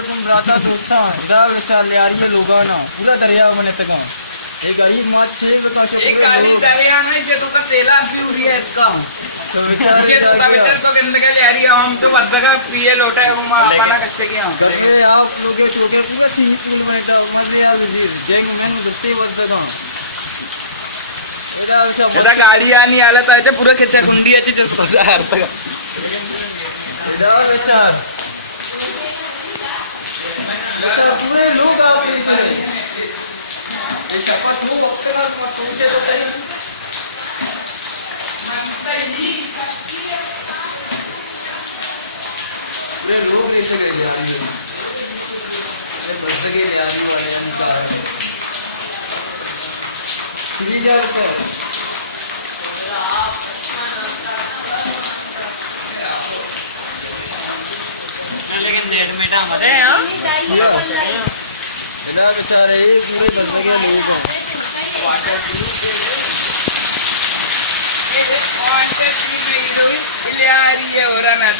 बेचारे तुम राता दोस्ता दा बेचार ले आ रही है लोगा ना पूरा दरिया बने तक एक गरीब माँ छे बता के एक काली दरिया में जो तो तेला भी उड़ी है इसका तो बेचारे तो बेचारे तो गंदगा ले आ रही है हम तो बदगा पिए लोटा है वो मां अपना कष्ट किया करने आप लोगे तो के पूरा 3 किलोमीटर मत यार जेंग मैंने गुस्से बदगा एदा गाड़ी आनी आला तो ऐसे पूरा खिच्चा कुंडी अच्छी जो सोचा हर तक एदा बेचार पूरे लोग आप पीछे ऐसा कुछ लोग अपने पास पहुंचे होते हैं पूरे लोग ऐसे ले जा रहे हैं ये बस के जाने वाले हैं कार में क्लियर सर लेकिन नेट मीठा मत है हां इधर बेचारे ये पूरे बस के लोग हैं वाटर प्रूफ ये पॉइंट में ये लोग क्या आ रही है और ना